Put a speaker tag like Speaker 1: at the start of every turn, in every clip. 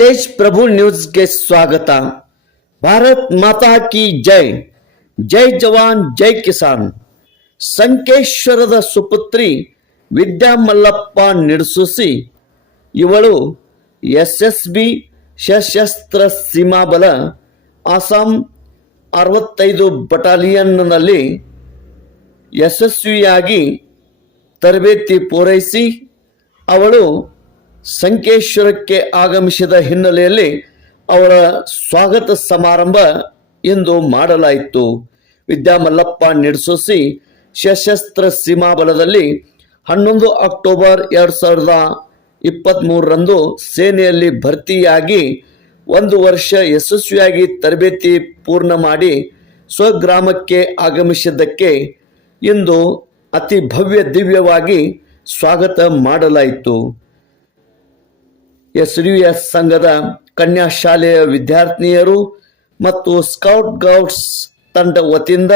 Speaker 1: ತೇಜ್ ಪ್ರಭು ನ್ಯೂಸ್ಗೆ ಸ್ವಾಗತ. ಭಾರತ್ ಮಾತಾ ಕಿ ಜೈ. ಜೈ ಜವಾನ್, ಜೈ ಕಿಸಾನ್. ಸಂಕೇಶ್ವರದ ಸುಪುತ್ರಿ ವಿದ್ಯಾ ಮಲ್ಲಪ್ಪ ಇವಳು ಎಸ್ ಎಸ್ ಬಿ ಸಶಸ್ತ್ರ ಸೀಮಾಬಲ ಅಸ್ಸಾಂ ಅರವತ್ತೈದು ಬಟಾಲಿಯನ್ನಲ್ಲಿ ಯಶಸ್ವಿಯಾಗಿ ತರಬೇತಿ ಪೂರೈಸಿ. ಅವಳು ಸಂಕೇಶ್ವರಕ್ಕೆ ಆಗಮಿಸಿದ ಹಿನ್ನೆಲೆಯಲ್ಲಿ ಅವರ ಸ್ವಾಗತ ಸಮಾರಂಭ ಇಂದು ಮಾಡಲಾಯಿತು. ವಿದ್ಯಾಮಲ್ಲಪ್ಪ ನಿಡ್ಸೋಸಿ ಸಶಸ್ತ್ರ ಸೀಮಾಬಲದಲ್ಲಿ ಹನ್ನೊಂದು ಅಕ್ಟೋಬರ್ ಎರಡು ಸಾವಿರದ ಇಪ್ಪತ್ತ್ಮೂರರಂದು ಸೇನೆಯಲ್ಲಿ ಭರ್ತಿಯಾಗಿ ಒಂದು ವರ್ಷ ಯಶಸ್ವಿಯಾಗಿ ತರಬೇತಿ ಪೂರ್ಣ ಮಾಡಿ ಸ್ವಗ್ರಾಮಕ್ಕೆ ಆಗಮಿಸಿದ್ದಕ್ಕೆ ಇಂದು ಅತಿ ಭವ್ಯ ದಿವ್ಯವಾಗಿ ಸ್ವಾಗತ ಮಾಡಲಾಯಿತು. ಎಸ್ ಡಿ ಎಸ್ ಸಂಘದ ಕನ್ಯಾ ಶಾಲೆಯ ವಿದ್ಯಾರ್ಥಿನಿಯರು ಮತ್ತು ಸ್ಕೌಟ್ ಗೌಟ್ಸ್ ತಂಡ ವತಿಯಿಂದ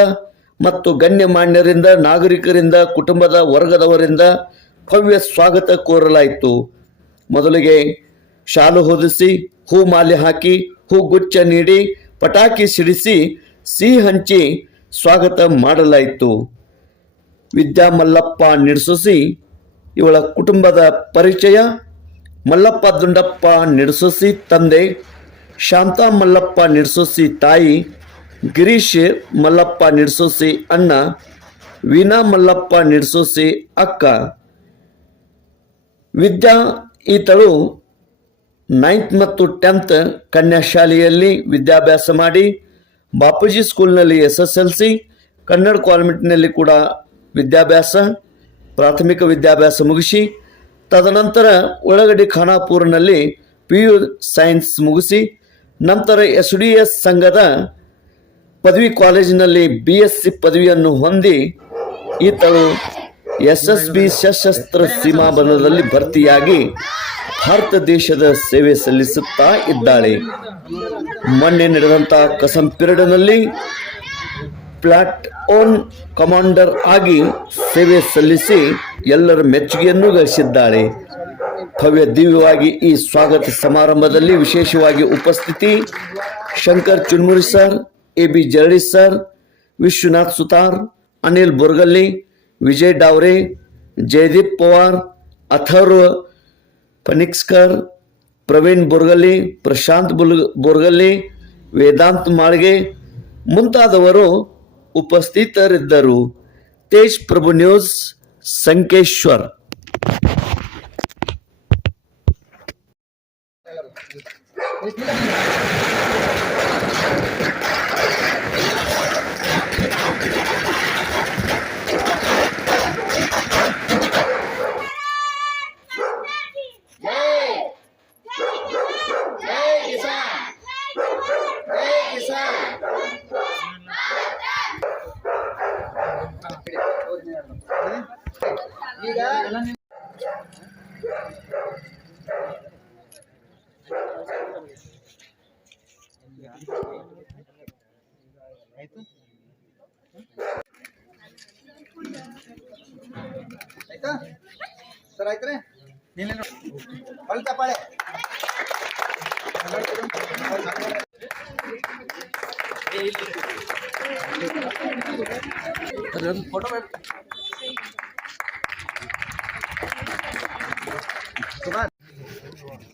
Speaker 1: ಮತ್ತು ಗಣ್ಯಮಾನ್ಯರಿಂದ, ನಾಗರಿಕರಿಂದ, ಕುಟುಂಬದ ವರ್ಗದವರಿಂದ ಭವ್ಯ ಸ್ವಾಗತ ಕೋರಲಾಯಿತು. ಮೊದಲಿಗೆ ಶಾಲು ಹೊದಿಸಿ, ಹೂ ಮಾಲೆ ಹಾಕಿ ಹೂಗುಚ್ಛ ನೀಡಿ, ಪಟಾಕಿ ಸಿಡಿಸಿ, ಸಿಹಿ ಹಂಚಿ ಸ್ವಾಗತ ಮಾಡಲಾಯಿತು. ವಿದ್ಯಾಮಲ್ಲಪ್ಪ ನಿಡ್ಸುಸಿ, ಇವಳ ಕುಟುಂಬದ ಪರಿಚಯ ಮಲ್ಲಪ್ಪ ದುಂಡಪ್ಪ ನಿಡ್ಸುಸಿ ತಂದೆ, ಶಾಂತಾ ಮಲ್ಲಪ್ಪ ನಿಡ್ಸುಸಿ ತಾಯಿ, ಗಿರೀಶ್ ಮಲ್ಲಪ್ಪ ನಿಡ್ಸುಸಿ ಅಣ್ಣ, ವೀನಾ ಮಲ್ಲಪ್ಪ ನಿಡ್ಸುಸಿ ಅಕ್ಕ. ವಿದ್ಯಾ ಈತಳು ನೈನ್ತ್ ಮತ್ತು ಟೆಂತ್ ಕನ್ಯಾ ಶಾಲೆಯಲ್ಲಿ ವಿದ್ಯಾಭ್ಯಾಸ ಮಾಡಿ, ಬಾಪೂಜಿ ಸ್ಕೂಲ್ನಲ್ಲಿ S S L C Kannada ಕಾನ್ವೆಂಟ್ನಲ್ಲಿ ಕೂಡ ವಿದ್ಯಾಭ್ಯಾಸ, ಪ್ರಾಥಮಿಕ ವಿದ್ಯಾಭ್ಯಾಸ ಮುಗಿಸಿ ತದನಂತರ ಉಳ್ಳಗಡ್ಡಿ ಖಾನಾಪುರ್ನಲ್ಲಿ ಪಿ ಯು ಸೈನ್ಸ್ ಮುಗಿಸಿ, ನಂತರ ಎಸ್ ಡಿ ಎಸ್ ಸಂಘದ ಪದವಿ ಕಾಲೇಜಿನಲ್ಲಿ ಬಿ ಎಸ್ ಸಿ ಪದವಿಯನ್ನು ಹೊಂದಿ, ಈತಳು ಎಸ್ ಎಸ್ ಬಿ ಸಶಸ್ತ್ರ ಸೀಮಾಬಲದಲ್ಲಿ ಭರ್ತಿಯಾಗಿ ಭಾರತ ದೇಶದ ಸೇವೆ ಸಲ್ಲಿಸುತ್ತಾ ಇದ್ದಾಳೆ. ಮೊನ್ನೆ ನಡೆದಂಥ ಕಸಂ ಪಿರಿಯಡ್ನಲ್ಲಿ ಪ್ಲಾಟ್ ಓನ್ ಕಮಾಂಡರ್ ಆಗಿ ಸೇವೆ ಸಲ್ಲಿಸಿ ಎಲ್ಲರ ಮೆಚ್ಚುಗೆಯನ್ನು ಗಳಿಸಿದ್ದಾಳೆ. ಭವ್ಯ ದಿವ್ಯವಾಗಿ ಈ ಸ್ವಾಗತ ಸಮಾರಂಭದಲ್ಲಿ ವಿಶೇಷವಾಗಿ ಉಪಸ್ಥಿತಿ. Shankar Chunmuri sir, A B Jaradi sir, Vishwanath Sutar, Anil Burgalli, Vijay Davre, Jaydeep Pawar Atharva Paniksker, Praveen Burgalli, Prashant bull, Burgalli, Vedant Malge ಮುಂತಾದವರು ಉಪಸ್ಥಿತರಿದ್ದರು. ತೇಜ್ ಪ್ರಭು ನ್ಯೂಸ್ संकेश्वर।
Speaker 2: ಆಯ್ತಾ? ಸರ್ ಆಯ್ತ್ರಿ? ಹೊಳ್ ಫೋಟೋ ಸುಮಾರ್ ಬರ್ಬೇಕಾ ಈ ಕಡೆ ಮಾಡಪ್ಪ ಸರಿ, ಈ ಕಡೆ ಮತ್ತೆ ಮಾಡು. ಹಾ, ಇದೇ ಐತ್ ನೋಡು ಆಕಿ. ಇದೇನ ಅನ್ನವೂ ಕೊಡ್ತಾ ಇರ್ತಾರಲ್ಲ. ರೈಸ್ ಬಿಡ್ತಾರಲ್ಲ ಅದು. ಹ್ಞೂ ಹೋಗ್.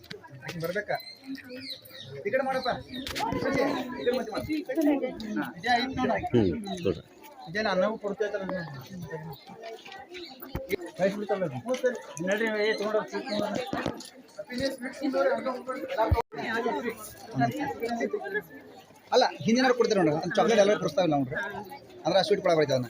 Speaker 2: ಅಲ್ಲ ಹಿಂದಿನ ಕೊಡ್ತೀರ ನೋಡ್ರಿ ಚಾಕ್ಲೇಟ್ ಎಲ್ಲ ಕೊಡಿಸ್ತಾವಿಲ್ಲ ನೋಡ್ರಿ. ಅಂದ್ರೆ ಆ ಸ್ವೀಟ್ ಕೊಡಬಾರ್ದು ಅದನ್ನ